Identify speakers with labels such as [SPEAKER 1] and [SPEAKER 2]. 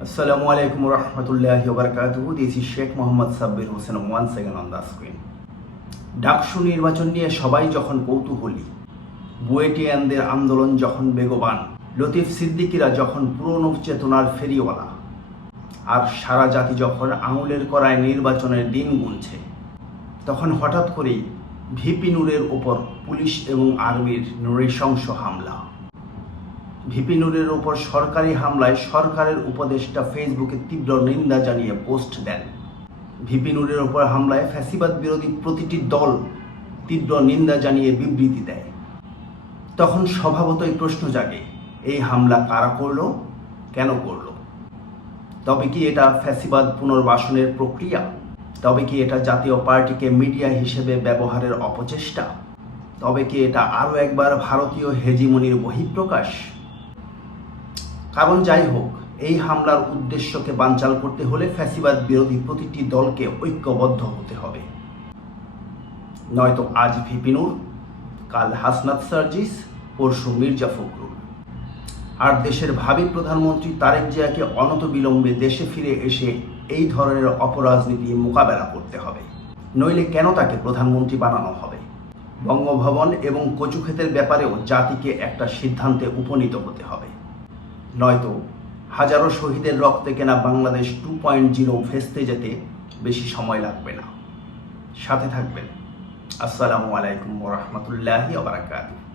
[SPEAKER 1] Assalamu আলাইকুম warahmatullahi wabarakatuh. This is Sheikh Mohammad Sabbir Hussain once again on the screen. DUCSU নির্বাচন নিয়ে সবাই যখন কৌতূহলী, বুয়েটিয়ানদের আন্দোলন যখন বেগবান, লতিফ সিদ্দিকিরা যখন পুরনো চেতনার ফেরিওয়ালা, আর সারা জাতি যখন আঙুলের করায় নির্বাচনের দিন গুনছে, তখন হঠাৎ করেই ভিপি নূরের ওপর পুলিশ এবং আর্মির নৃশংস হামলা ভিপি নূরের ওপর সরকারি হামলায় সরকারের উপদেষ্টা ফেসবুকে তীব্র নিন্দা জানিয়ে পোস্ট দেন। ভিপি নূরের ওপর হামলায় ফ্যাসিবাদ বিরোধী প্রতিটি দল তীব্র নিন্দা জানিয়ে বিবৃতি দেয়। তখন স্বভাবতই প্রশ্ন জাগে, এই হামলা কারা করল? কেন করল? তবে কি এটা ফ্যাসিবাদ পুনর্বাসনের প্রক্রিয়া? তবে কি এটা জাতীয় পার্টিকে মিডিয়া হিসেবে ব্যবহারের অপচেষ্টা? তবে কি এটা আরও একবার ভারতীয় হেজিমনির বহিঃপ্রকাশ? কারণ যাই হোক, এই হামলার উদ্দেশ্যকে বানচাল করতে হলে ফ্যাসিবাদ বিরোধী প্রতিটি দলকে ঐক্যবদ্ধ হতে হবে। নয়তো আজ ভিপিনুর, কাল হাসনাত সার্জিস, পরশু মির্জা ফখরুল। আর দেশের ভাবি প্রধানমন্ত্রী তারেক জিয়াকে অনত বিলম্বে দেশে ফিরে এসে এই ধরনের অপরাজনীতি মোকাবেলা করতে হবে। নইলে কেন তাকে প্রধানমন্ত্রী বানানো হবে? বঙ্গভবন এবং কচুক্ষেতের ব্যাপারেও জাতিকে একটা সিদ্ধান্তে উপনীত হতে হবে। নয়তো হাজারো শহীদের রক্তে কেনা বাংলাদেশ টু পয়েন্ট জিরো ভেস্তে যেতে বেশি সময় লাগবে না। সাথে থাকবেন। আসসালামু আলাইকুম রহমতুল্লাহি আবরাকাতুহ